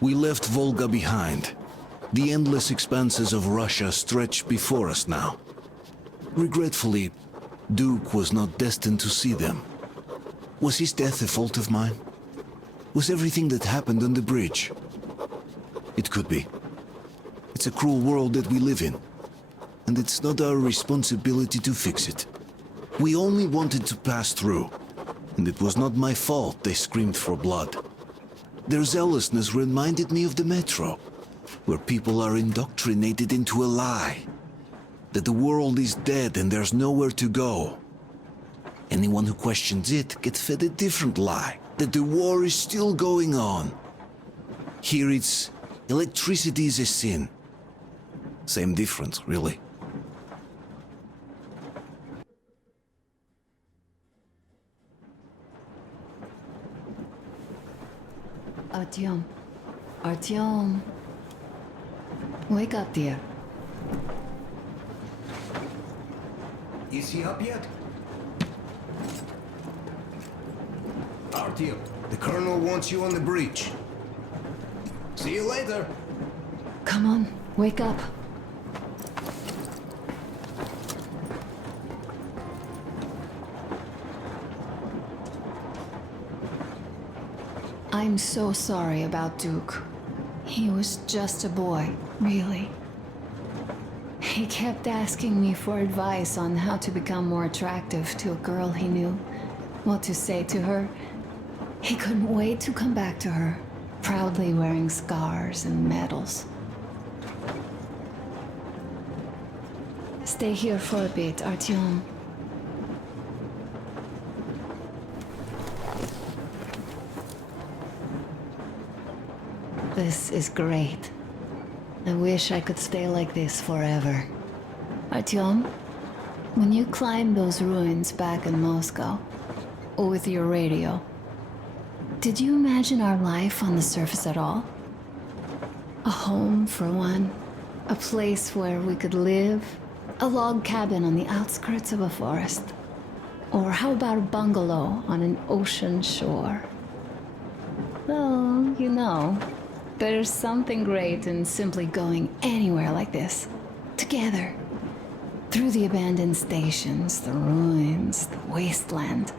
We left Volga behind. The endless expanses of Russia stretch before us now. Regretfully, Duke was not destined to see them. Was his death a fault of mine? Was everything that happened on the bridge? It could be. It's a cruel world that we live in, and it's not our responsibility to fix it. We only wanted to pass through, and it was not my fault they screamed for blood. Their zealousness reminded me of the metro, where people are indoctrinated into a lie. That the world is dead and there's nowhere to go. Anyone who questions it gets fed a different lie, that the war is still going on. Here it's electricity is a sin. Same difference, really. Artyom. Artyom. Wake up, dear. Is he up yet? Artyom, the Colonel wants you on the breach. See you later. Come on, wake up. I'm so sorry about Duke. He was just a boy, really. He kept asking me for advice on how to become more attractive to a girl he knew, what to say to her. He couldn't wait to come back to her, proudly wearing scars and medals. Stay here for a bit, Artyom. This is great. I wish I could stay like this forever. Artyom, when you climbed those ruins back in Moscow, with your radio, did you imagine our life on the surface at all? A home, for one. A place where we could live. A log cabin on the outskirts of a forest. Or how about a bungalow on an ocean shore? Well, you know, there's something great in simply going anywhere like this, together. Through the abandoned stations, the ruins, the wasteland.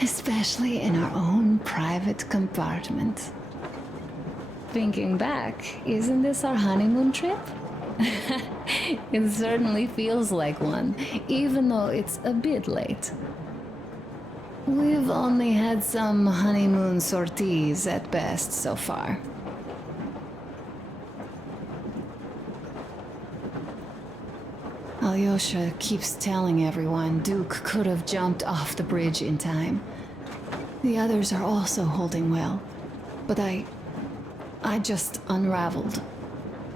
Especially in our own private compartment. Thinking back, isn't this our honeymoon trip? It certainly feels like one, even though it's a bit late. We've only had some honeymoon sorties at best so far. Alyosha keeps telling everyone Duke could have jumped off the bridge in time. The others are also holding well, but I just unraveled.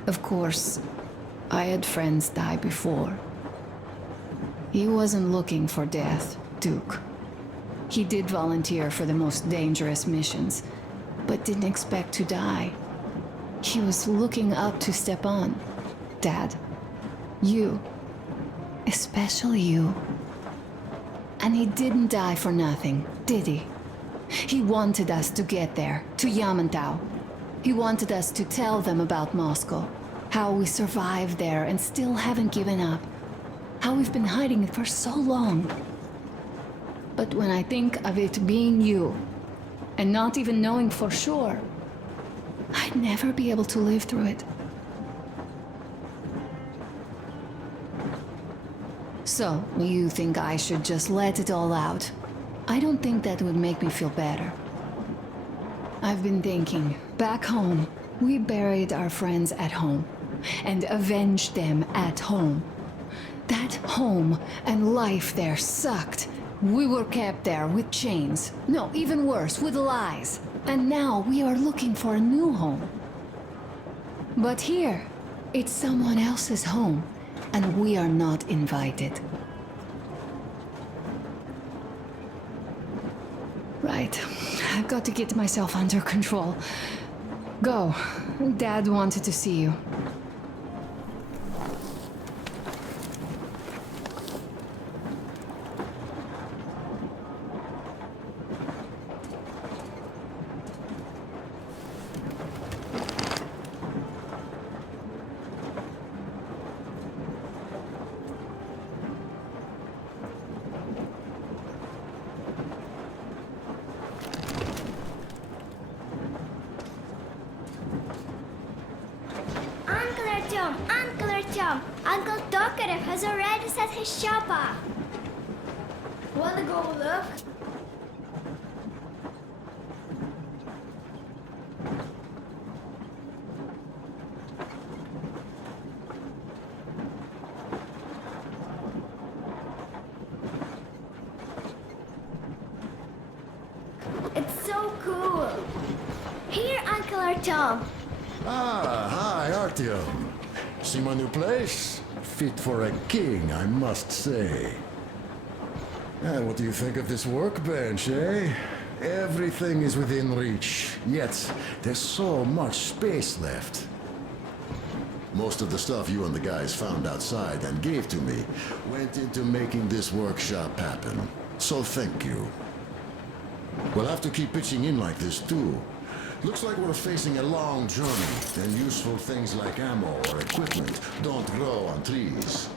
Of course, I had friends die before. He wasn't looking for death, Duke. He did volunteer for the most dangerous missions, but didn't expect to die. He was looking up to Stepan. Dad, you. Especially you. And he didn't die for nothing, did he? He wanted us to get there, to Yamantau. He wanted us to tell them about Moscow, how we survived there and still haven't given up, how we've been hiding it for so long. But when I think of it being you, and not even knowing for sure, I'd never be able to live through it. So, you think I should just let it all out? I don't think that would make me feel better. I've been thinking, back home, we buried our friends at home, and avenged them at home. That home and life there sucked. We were kept there with chains. No, even worse, with lies. And now we are looking for a new home. But here, it's someone else's home, and we are not invited. Right. I've got to get myself under control. Go. Dad wanted to see you. Tokarev has already set his shop up. Wanna go look? It's so cool. Here, Uncle Artyom. Ah, hi, Artyom. See my new place? Fit for a king, I must say. And what do you think of this workbench, eh? Everything is within reach, yet there's so much space left. Most of the stuff you and the guys found outside and gave to me went into making this workshop happen. So thank you. We'll have to keep pitching in like this too. Looks like we're facing a long journey, and useful things like ammo or equipment don't grow on trees.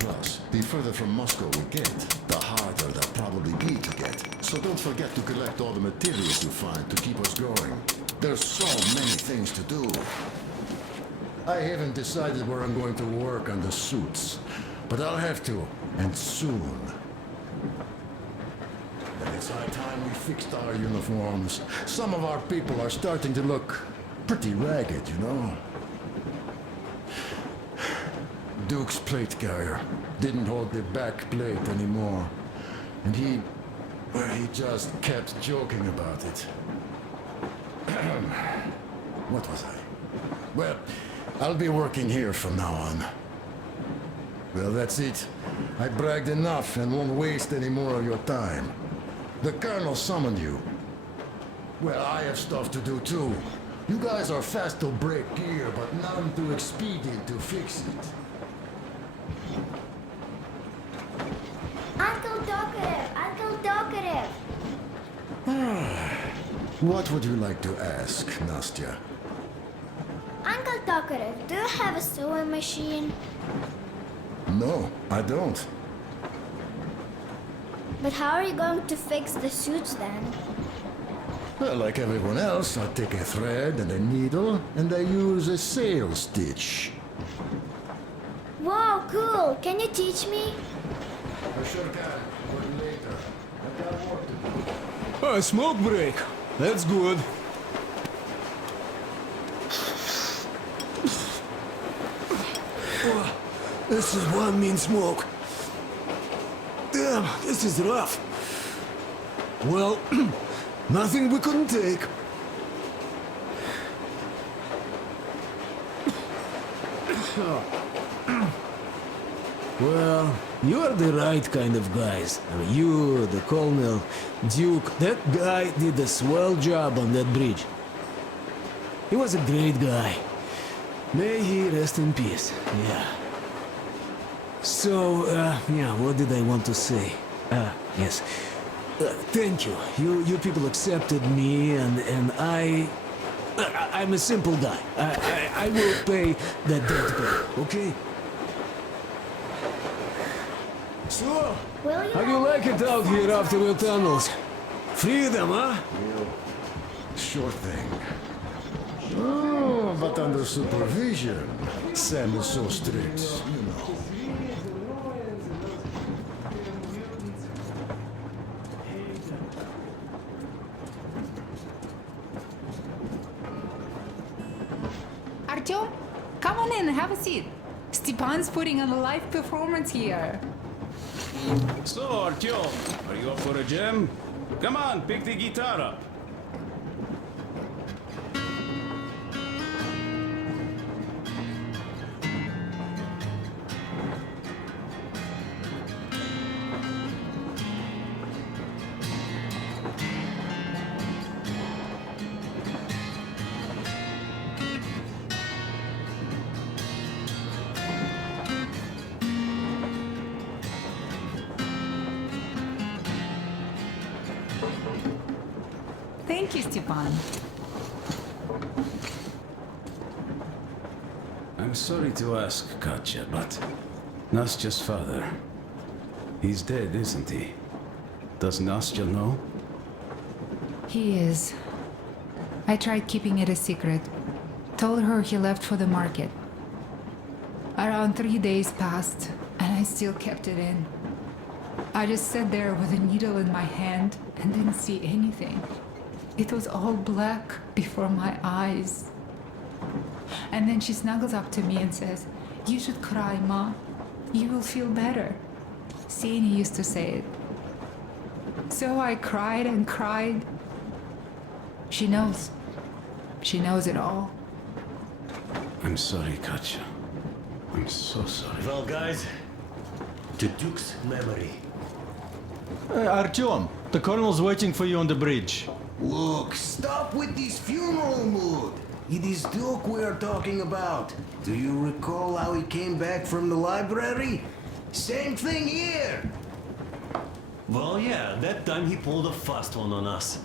Plus, the further from Moscow we get, the harder they'll probably be to get. So don't forget to collect all the materials you find to keep us going. There's so many things to do. I haven't decided where I'm going to work on the suits, but I'll have to, and soon. And it's high time we fixed our uniforms. Some of our people are starting to look pretty ragged, you know? Duke's plate carrier didn't hold the back plate anymore. And he just kept joking about it. What was I? Well, I'll be working here from now on. Well, that's it. I bragged enough and won't waste any more of your time. The Colonel summoned you. Well, I have stuff to do too. You guys are fast to break gear, but none too expedient to fix it. Uncle Tokarev! Uncle Tokarev! What would you like to ask, Nastya? Uncle Tokarev, do you have a sewing machine? No, I don't. But how are you going to fix the suits then? Well, like everyone else, I take a thread and a needle, and I use a sail stitch. Wow, cool! Can you teach me? I sure can, but later. I got work to do. A smoke break. That's good. Oh, this is one mean smoke. Damn, this is rough. Well, nothing we couldn't take. Well, you are the right kind of guys. I mean, you, the Colonel, Duke, that guy did a swell job on that bridge. He was a great guy. May he rest in peace, yeah. So, yeah, what did I want to say? Yes. Thank you. You people accepted me, and I'm a simple guy. I will pay that debt back, okay? So, Will you how do you like it out here after the tunnels? Freedom, huh? Sure thing. Oh, but under supervision. Sam is so strict, you know. Artyom, come on in, have a seat. Stepan's putting on a live performance here. So, Artyom, are you up for a jam? Come on, pick the guitar up. Thank you, Stepan. I'm sorry to ask, Katya, but Nastya's father, he's dead, isn't he? Does Nastya know? He is. I tried keeping it a secret. Told her he left for the market. Around 3 days passed, and I still kept it in. I just sat there with a needle in my hand and didn't see anything. It was all black before my eyes. And then she snuggles up to me and says, "You should cry, Ma. You will feel better." Sieni used to say it. So I cried and cried. She knows. She knows it all. I'm sorry, Katya. I'm so sorry. Well, guys, to Duke's memory. Artyom, the colonel's waiting for you on the bridge. Look, stop with this funeral mood. It is Duke we are talking about. Do you recall how he came back from the library? Same thing here. Well, yeah, that time he pulled a fast one on us.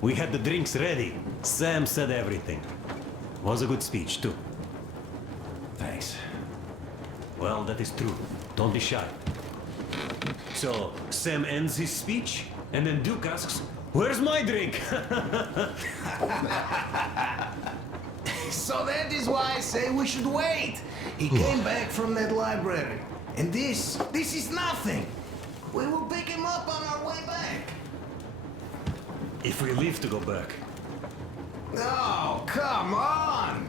We had the drinks ready. Sam said everything. Was a good speech, too. Thanks. Well, that is true. Don't be shy. So, Sam ends his speech, and then Duke asks, "Where's my drink?" So that is why I say we should wait. He came back from that library. And this is nothing. We will pick him up on our way back. If we leave to go back. Oh, come on.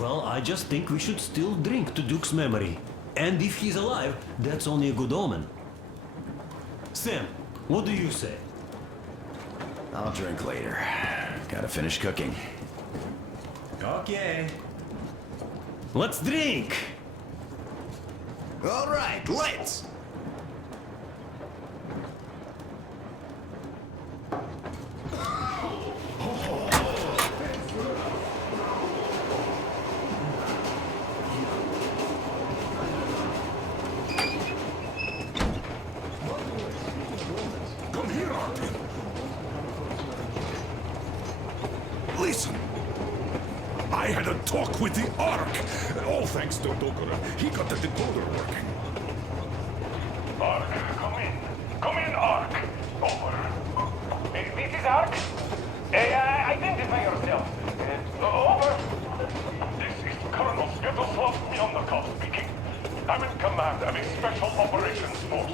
Well, I just think we should still drink to Duke's memory. And if he's alive, that's only a good omen. Sam, what do you say? I'll drink later. Gotta finish cooking. Okay. Let's drink! All right, let's. Come here, Artyom. Listen. I had a talk with the Ark. All thanks to Dokura. He got the decoder working. Ark, come in. Come in, Ark. Over. This is Ark. Identify yourself. Over. This is Colonel Sviatoslav Mylnikov speaking. I'm in command of a special operations force.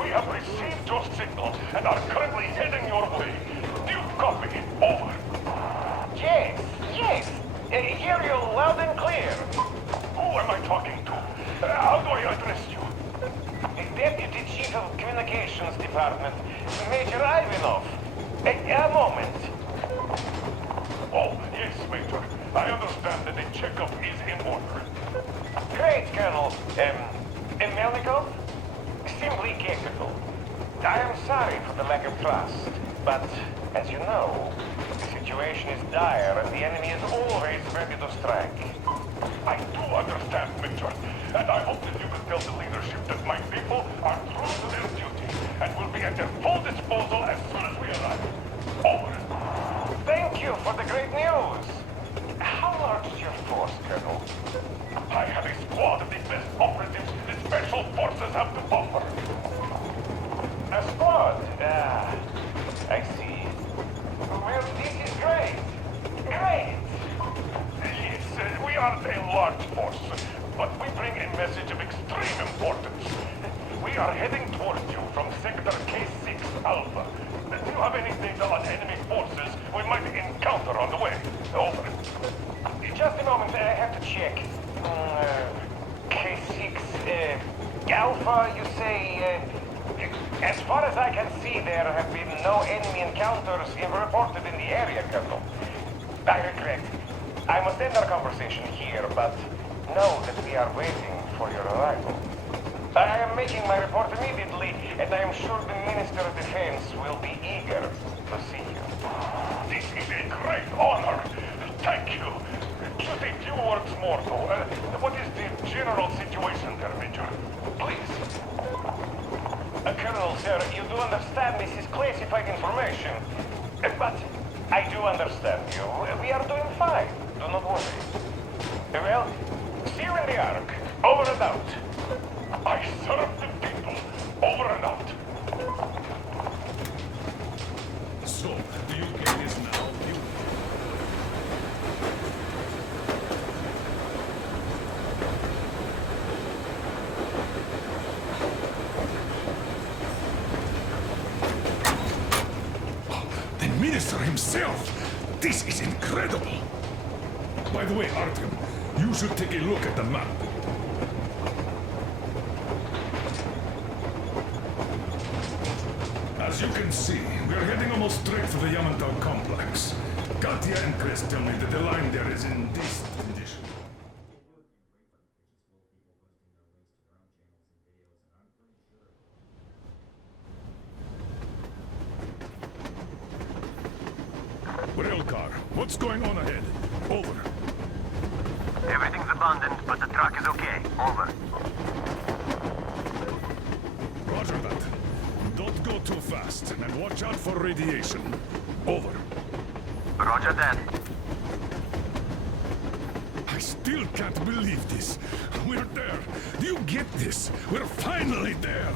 We have received your signal and are currently heading your way. Do you copy? Over. Yes, yes. Hear you loud and clear. Who am I talking to? How do I address you? Deputy Chief of Communications Department, Major Ivanov. A moment. Oh, yes, Major. I understand that the checkup is in order. Great, Colonel. Melnikov? Simply capable. I am sorry for the lack of trust, but as you know, the situation is dire and the enemy is always ready to strike. I do understand, Major, and I hope that you will tell the leadership that my people are true to their duty and will be at their full disposal as soon as we arrive. Over. Thank you for the great news. How large is your force, Colonel? I have a squad of the best operatives the Special Forces have to offer. A squad? I see. Well, this is great. Great! Yes, we aren't a large force, but we bring a message of extreme importance. We are heading towards you from Sector K6 Alpha. Do you have any data on enemy forces we might encounter on the way? Over. Just a moment, I have to check. K6, Alpha, you say... as far as I can see, there have been no enemy encounters reported in the area, Colonel. I regret. I must end our conversation here, but know that we are waiting for your arrival. I am making my report immediately, and I am sure the Minister of Defense will be eager to see you. This is a great honor. Thank you. Just a few words more, though. What is the general situation there, Major? Please. Colonel, sir, you do understand this is classified information. But I do understand you. We are doing fine. Do not worry. Well, see you in the Ark. Over and out. I serve the people. Over and out. So, do you get this now? Minister himself! This is incredible! By the way, Artyom, you should take a look at the map. As you can see, we're heading almost straight for the Yamantau complex. Katya and Chris tell me that the line there is in decent condition. Railcar, what's going on ahead? Over. Everything's abandoned, but the truck is okay. Over. Roger that. Don't go too fast, and watch out for radiation. Over. Roger that. I still can't believe this. We're there. Do you get this? We're finally there.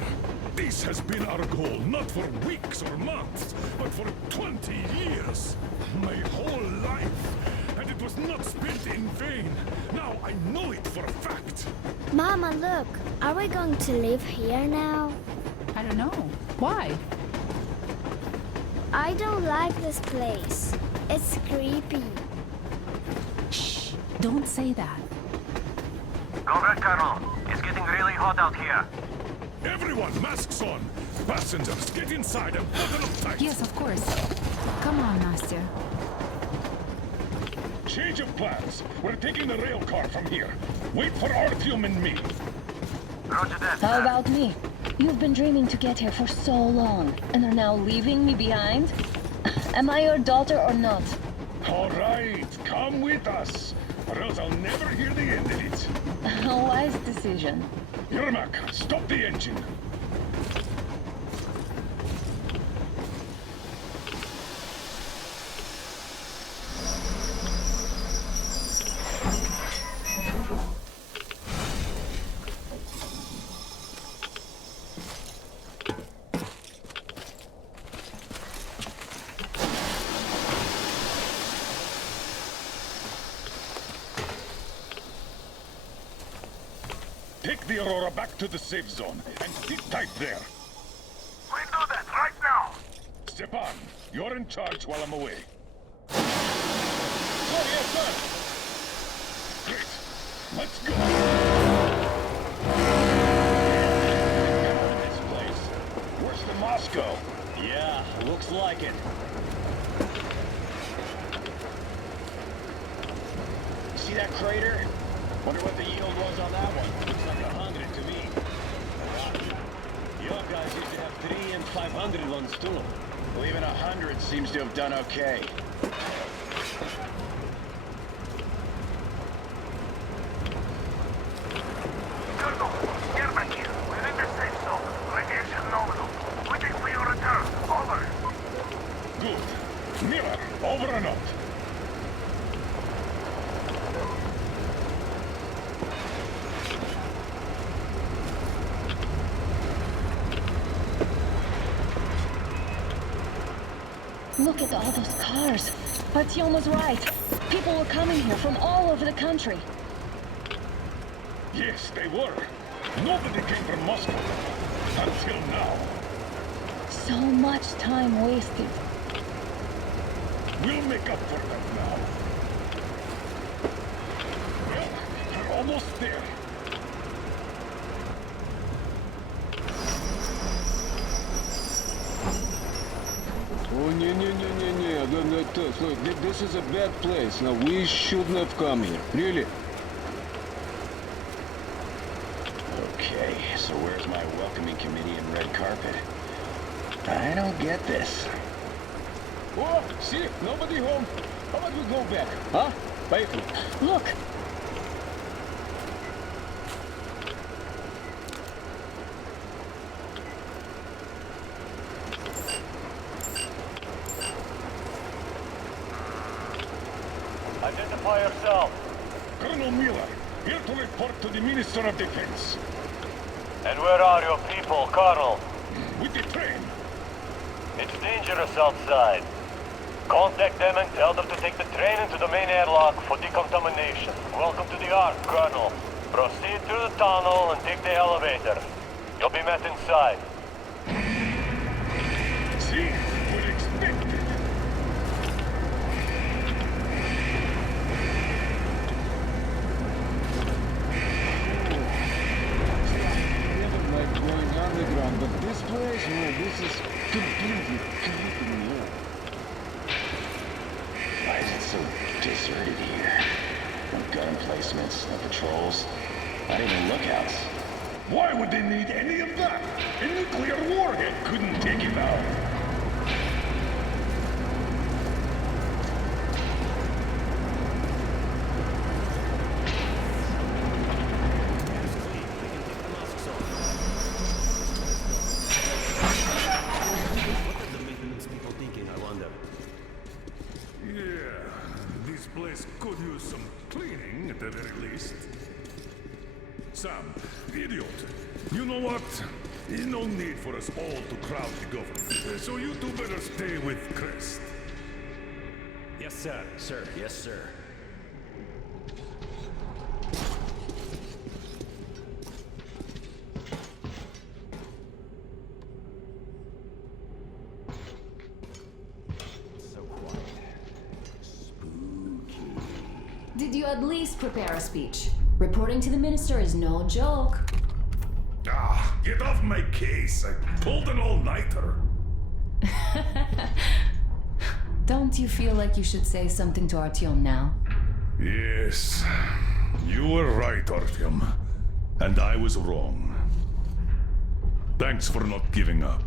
This has been our goal, not for weeks or months, but for 20 years. My whole life. And it was not spent in vain. Now I know it for a fact. Mama, look. Are we going to live here now? I don't know. Why? I don't like this place. It's creepy. Shh. Don't say that. Go ahead, Colonel. It's getting really hot out here. Everyone, masks on. Passengers, get inside and button up tight. Yes, of course. Come on, Nastya. Change of plans. We're taking the rail car from here. Wait for Artyom and me. Roger that. How about me? You've been dreaming to get here for so long, and are now leaving me behind? Am I your daughter or not? All right, come with us, or else I'll never hear the end of it. A wise decision. Yermak, stop the engine. Take the Aurora back to the safe zone and sit tight there. We'll do that right now. Stepan, you're in charge while I'm away. Oh, yes, sir. Great. Let's go. This place. Worse than Moscow. Yeah, looks like it. See that crater? Wonder what the yield was on that one. Looks like 100 to me. Wow. Your guys used to have 3 and 500 ones too. Well, even 100 seems to have done okay. Colonel, get back here. We're in the safe zone. Radiation nominal. Waiting for your return. Over. Good. Miller, over and out. Look at all those cars. Artyom was right. People were coming here from all over the country. Yes, they were. Nobody came from Moscow. Until now. So much time wasted. We'll make up for that now. Well, we're almost there. Oh, this is a bad place. Now, we shouldn't have come here. Really? Okay, so where's my welcoming committee and red carpet? I don't get this. Oh, see? Nobody home. How about we go back? Huh? Поехали. Look! Identify yourself. Colonel Miller, here to report to the Minister of Defense. And where are your people, Colonel? With the train. It's dangerous outside. Contact them and tell them to take the train into the main airlock for decontamination. Welcome to the Ark, Colonel. Proceed through the tunnel and take the elevator. You'll be met inside. See? We're expected. is creeping me out. Why is it so deserted here? No gun emplacements, no patrols, not even lookouts. Why would they need any of that? A nuclear warhead couldn't take him out. Could use some cleaning at the very least. Sam, idiot. You know what? There's no need for us all to crowd the government. So you two better stay with Crest. Yes, sir. Sir, yes, sir. Did you at least prepare a speech? Reporting to the minister is no joke. Ah, get off my case. I pulled an all-nighter. Don't you feel like you should say something to Artyom now? Yes, you were right, Artyom. And I was wrong. Thanks for not giving up.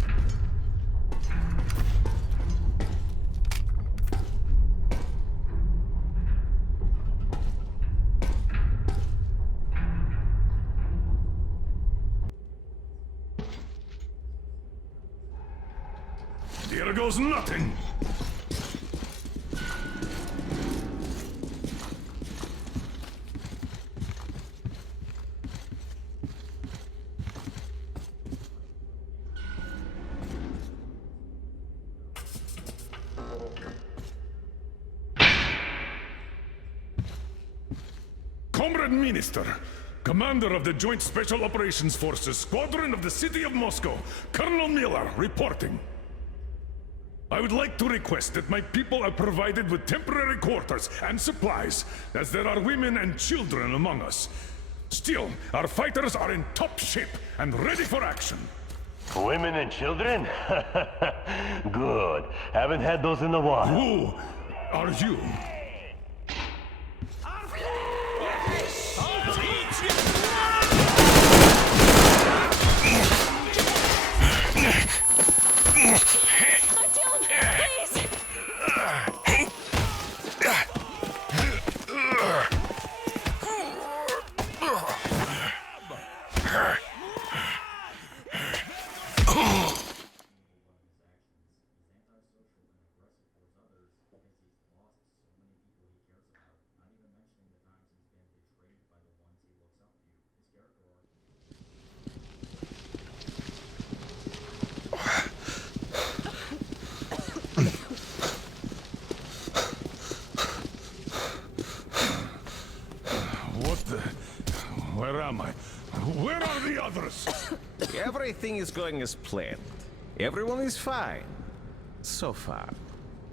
Here goes nothing! Comrade Minister, Commander of the Joint Special Operations Forces, Squadron of the City of Moscow, Colonel Miller, reporting. I would like to request that my people are provided with temporary quarters and supplies, as there are women and children among us. Still, our fighters are in top shape and ready for action. Women and children? Good. Haven't had those in a while. Who are you? Where am I? Where are the others? Everything is going as planned. Everyone is fine. So far.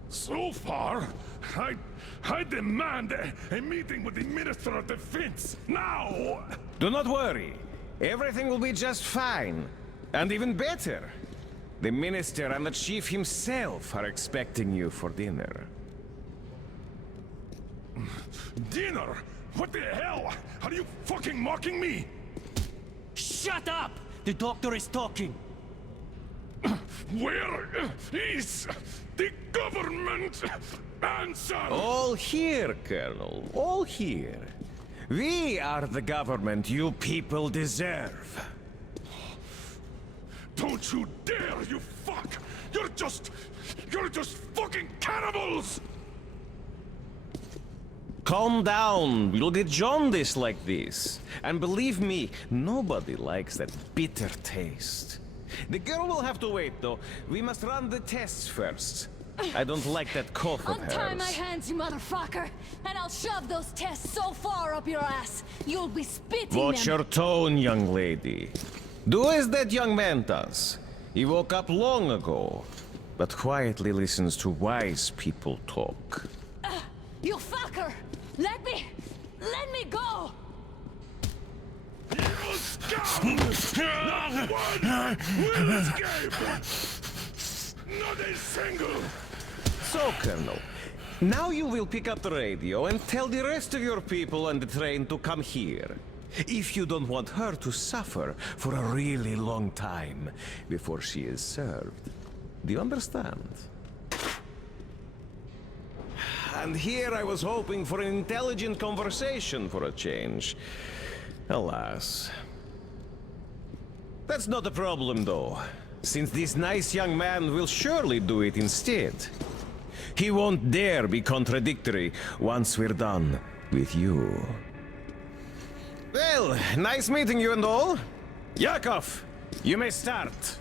So far? I demand a meeting with the Minister of Defense, now! Do not worry. Everything will be just fine. And even better. The Minister and the Chief himself are expecting you for dinner. Dinner? What the hell? Are you fucking mocking me? Shut up! The doctor is talking. Where is the government? Answer! All here, Colonel. All here. We are the government you people deserve. Don't you dare, you fuck! You're just fucking cannibals! Calm down. You'll get jaundice like this. And believe me, nobody likes that bitter taste. The girl will have to wait, though. We must run the tests first. I don't like that cough of hers. Untie my hands, you motherfucker, and I'll shove those tests so far up your ass, you'll be spitting Watch them. your tone, young lady. Do as that young man does. He woke up long ago, but quietly listens to wise people talk. You fucker! Let me go! You scum! Not one will escape! Not a single! So, Colonel, now you will pick up the radio and tell the rest of your people on the train to come here. If you don't want her to suffer for a really long time before she is served. Do you understand? And here I was hoping for an intelligent conversation for a change. Alas. That's not a problem, though, since this nice young man will surely do it instead. He won't dare be contradictory once we're done with you. Well, nice meeting you and all. Yakov, you may start.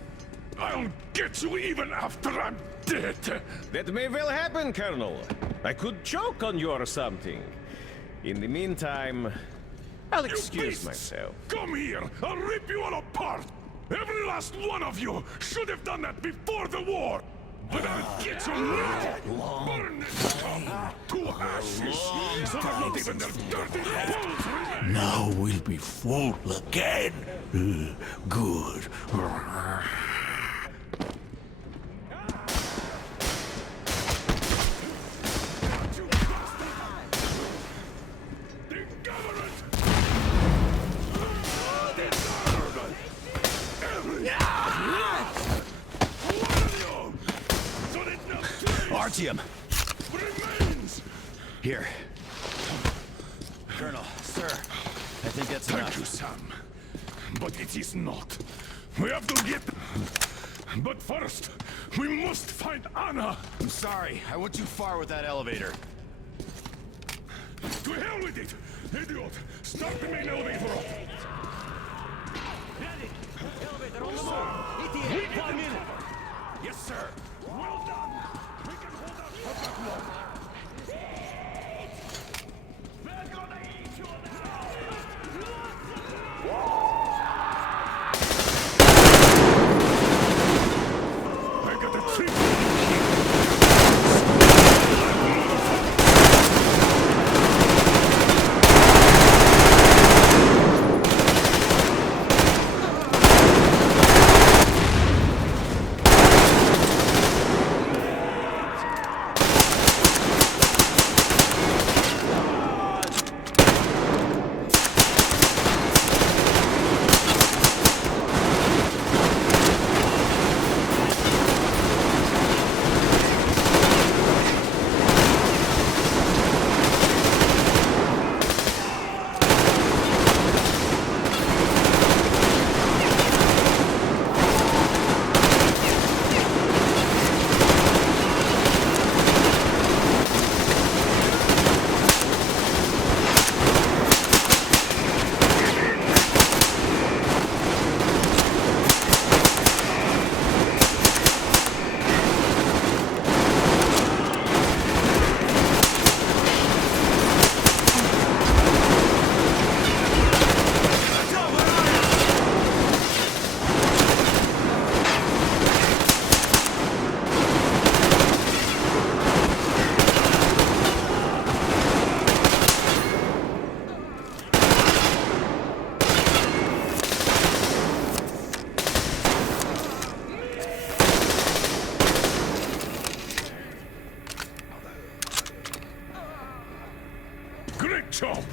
I'll get you even after I'm dead. That may well happen, Colonel. I could choke on you or something. In the meantime, I'll excuse myself. Come here! I'll rip you all apart! Every last one of you should have done that before the war! But I'll get you now! Burn this town to ashes! So that not even their dirty bones remain! Now we'll be full again. Good. Artyom! Here. Colonel, sir, I think that's enough. Thank you, Sam. But it is not. We have to get... But first, we must find Anna! I'm sorry, I went too far with that elevator. To hell with it! Idiot! Start the main elevator up! Elevator on the move! ETA, 1 minute! Yes, sir! Well done! We can hold out for that long! We're gonna eat you now! I got a trick! Great job!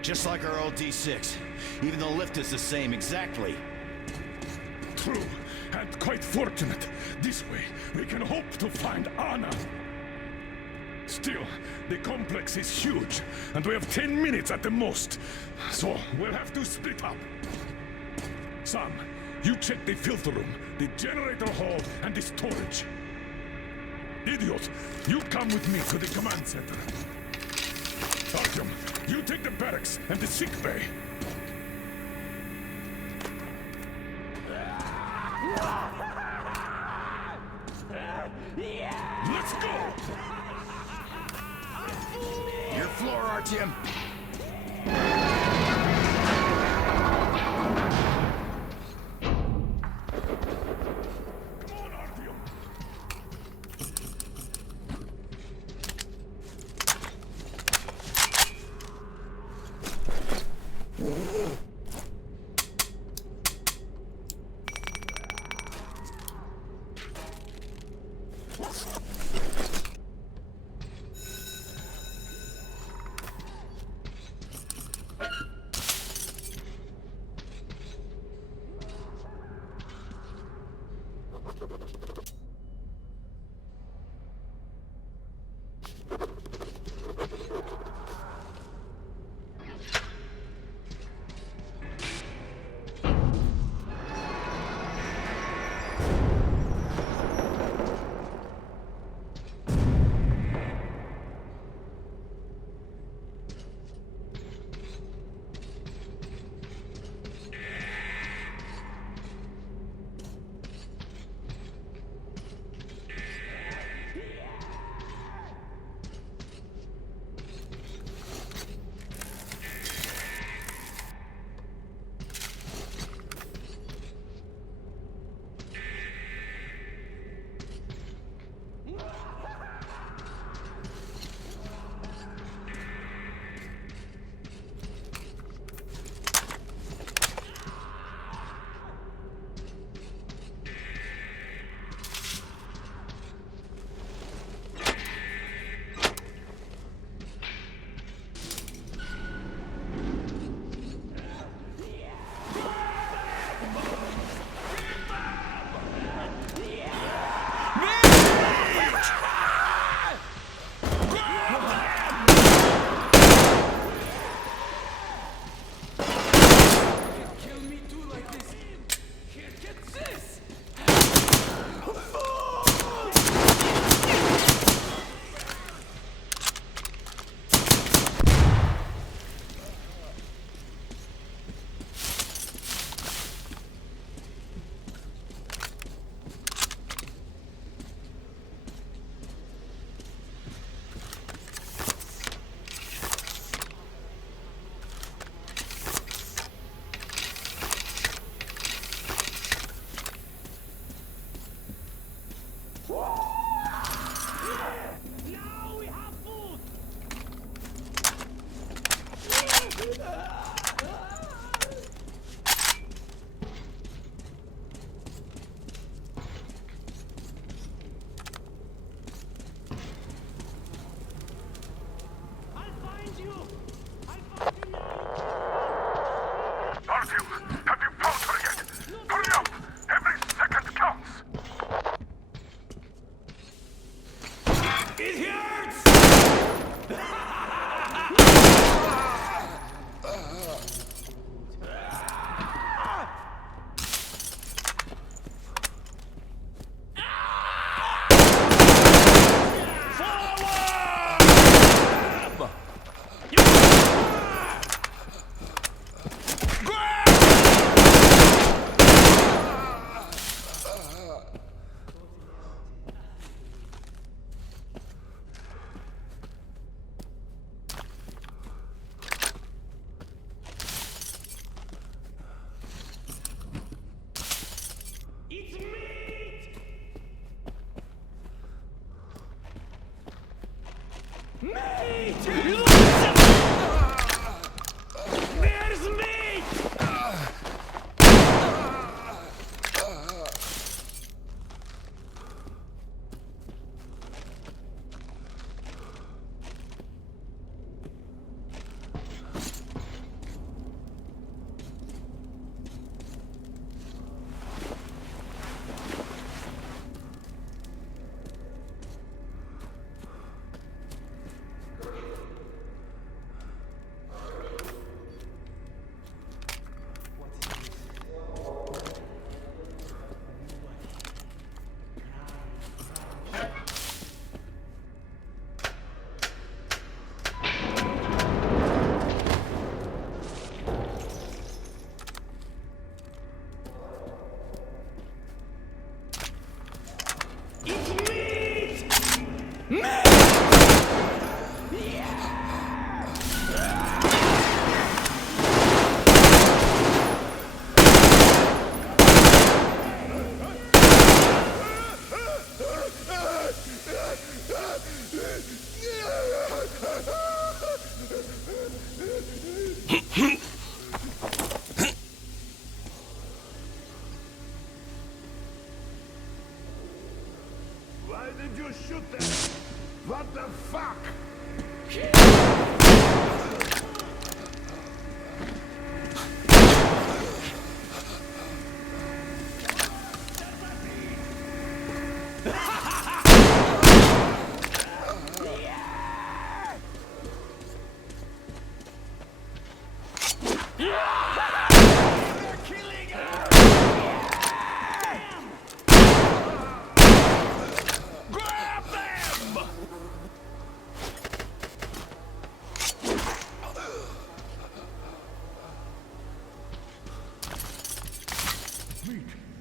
Just like our old D6. Even the lift is the same, exactly. True, and quite fortunate. This way, we can hope to find Anna. Still, the complex is huge, and we have 10 minutes at the most. So, we'll have to split up. Sam, you check the filter room, the generator hall, and the storage. Idiot, you come with me to the command center. Artyom, you take the barracks and the sick bay. Let's go! Your floor, Artyom.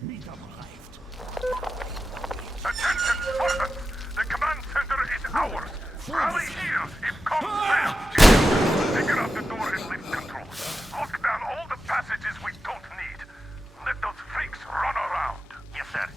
Attention, Spartans! The command center is ours! Rally here if comms fail! Figure out the door and lift control. Lock down all the passages we don't need. Let those freaks run around. Yes, sir.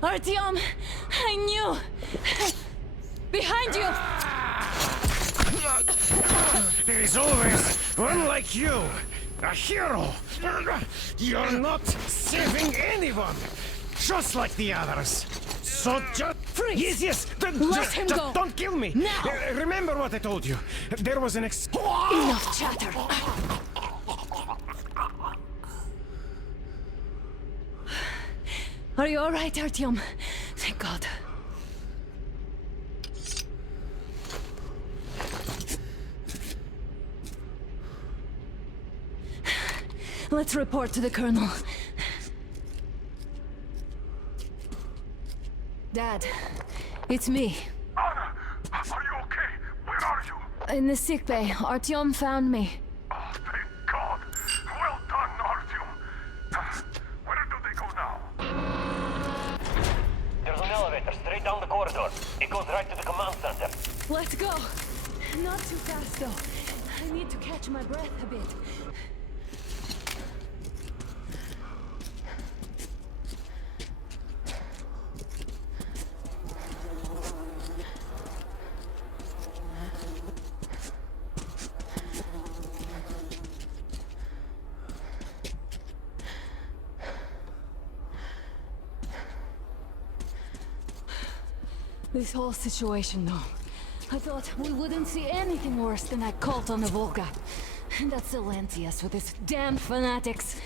Artyom, I knew! Behind you! There is always one like you, a hero. You're not saving anyone, just like the others. So just freeze. Yes. Let him go. Don't kill me. Now. Remember what I told you. There was an Enough chatter. Are you all right, Artyom? Thank God. Let's report to the Colonel. Dad, it's me. Anna, are you okay? Where are you? In the sickbay, Artyom found me. Oh, thank God. Well done, Artyom. Where do they go now? There's an elevator straight down the corridor. It goes right to the command center. Let's go. Not too fast, though. I need to catch my breath a bit. This whole situation, though. I thought we wouldn't see anything worse than that cult on the Volga. And that Silentius with his damn fanatics.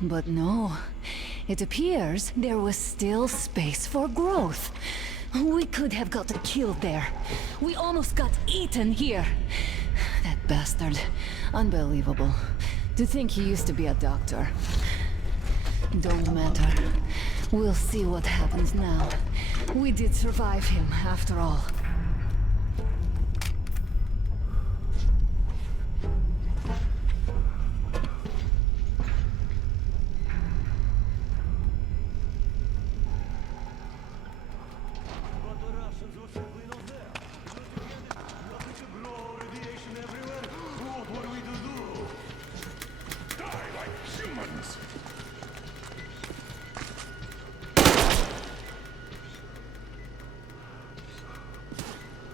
But no, it appears there was still space for growth. We could have gotten killed there. We almost got eaten here. That bastard. Unbelievable. To think he used to be a doctor. Don't matter. We'll see what happens now. We did survive him, after all.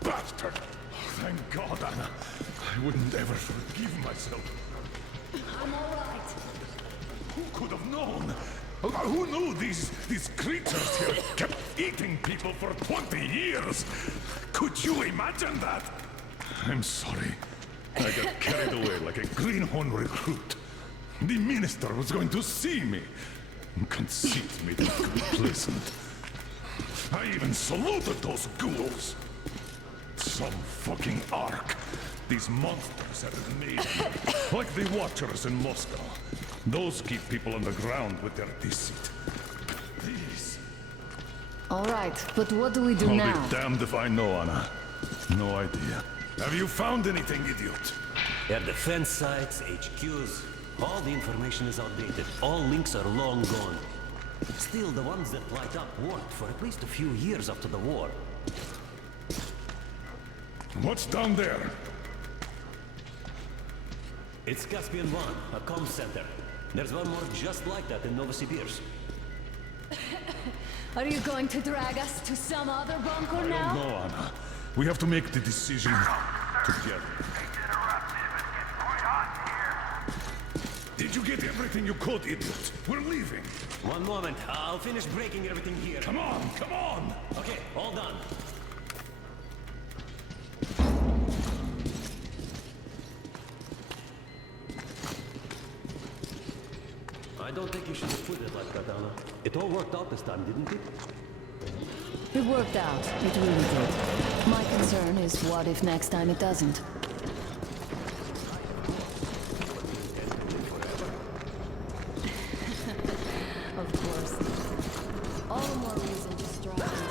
Bastard! Thank God, Anna. I wouldn't ever forgive myself. I'm all right. Who could have known? Who knew these creatures here kept eating people for 20 years? Could you imagine that? I'm sorry. I got carried away like a greenhorn recruit. The minister was going to see me. Conceit made me complacent. I even saluted those ghouls. Some fucking ark. These monsters have it made here. Like the Watchers in Moscow. Those keep people on the ground with their deceit. These... All right, but what do we do I'll now? be damned if I know, Anna. No idea. Have you found anything, idiot? Their defense sites, HQs, all the information is outdated. All links are long gone. Still, the ones that light up worked for at least a few years after the war. What's down there? It's Caspian 1, a comm center. There's one more just like that in Novosibirsk. Are you going to drag us to some other bunker I now? don't know, Anna. We have to make the decision together. Did you get everything you could, idiot? We're leaving. One moment, I'll finish breaking everything here. Come on, come on! Okay, all done. I don't think you should have put it like that, Anna. It all worked out this time, didn't it? It worked out. It really did. My concern is what if next time it doesn't? Of course. All the more reason to strive and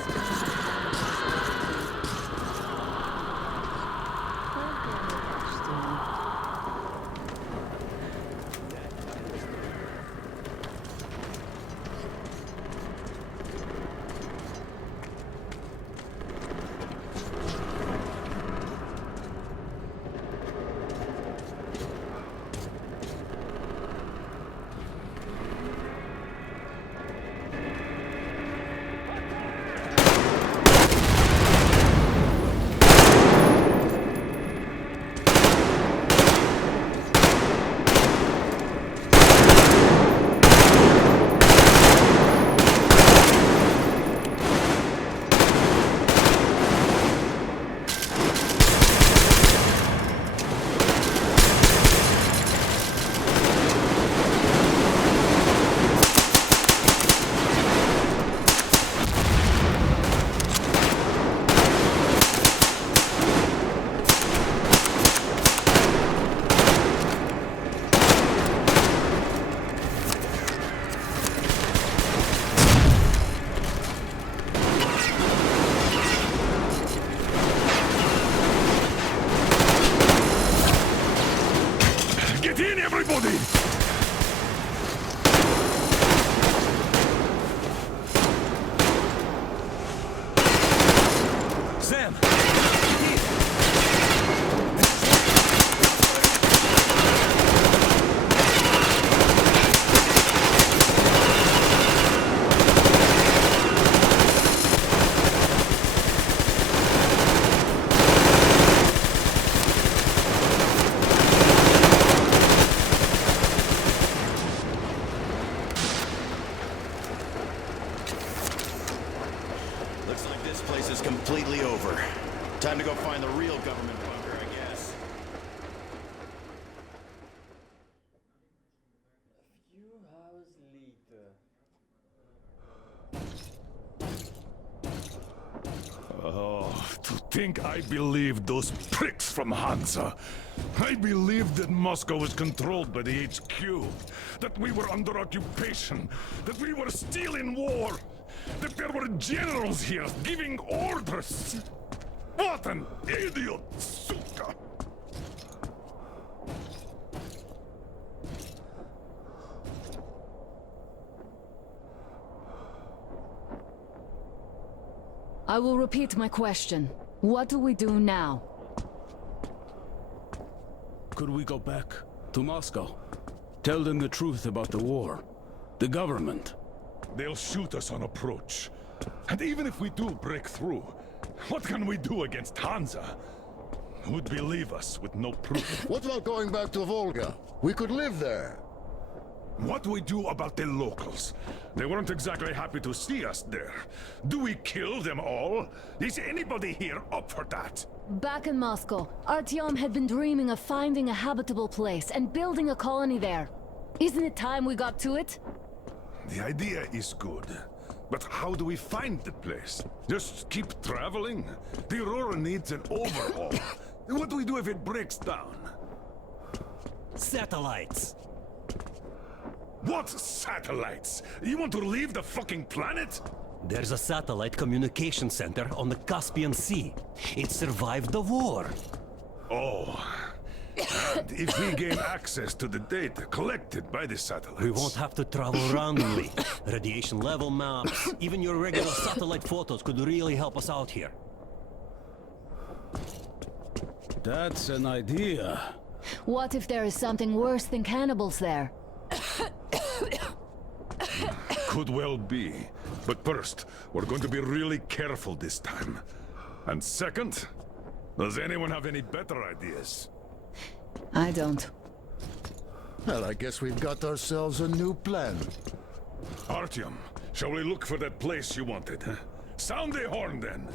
Everybody! Sam! Looks like this place is completely over. Time to go find the real government bunker, I guess. Oh, to think I believed those pricks from Hansa. I believed that Moscow was controlled by the HQ, that we were under occupation, that we were still in war, that there were generals here giving orders. What an idiot, suka! I will repeat my question. What do we do now? Could we go back to Moscow? Tell them the truth about the war. The government. They'll shoot us on approach. And even if we do break through, what can we do against Hansa? Who'd believe us with no proof? What about going back to Volga? We could live there. What do we do about the locals? They weren't exactly happy to see us there. Do we kill them all? Is anybody here up for that? Back in Moscow, Artyom had been dreaming of finding a habitable place and building a colony there. Isn't it time we got to it? The idea is good. But how do we find the place? Just keep traveling? The Aurora needs an overhaul. What do we do if it breaks down? Satellites! What satellites? You want to leave the fucking planet? There's a satellite communication center on the Caspian Sea. It survived the war. Oh. And if we gain access to the data collected by the satellites... We won't have to travel randomly. Radiation level maps, even your regular satellite photos could really help us out here. That's an idea. What if there is something worse than cannibals there? Could well be. But first, we're going to be really careful this time. And second, does anyone have any better ideas? I don't. Well, I guess we've got ourselves a new plan. Artyom, shall we look for that place you wanted? Sound the horn then.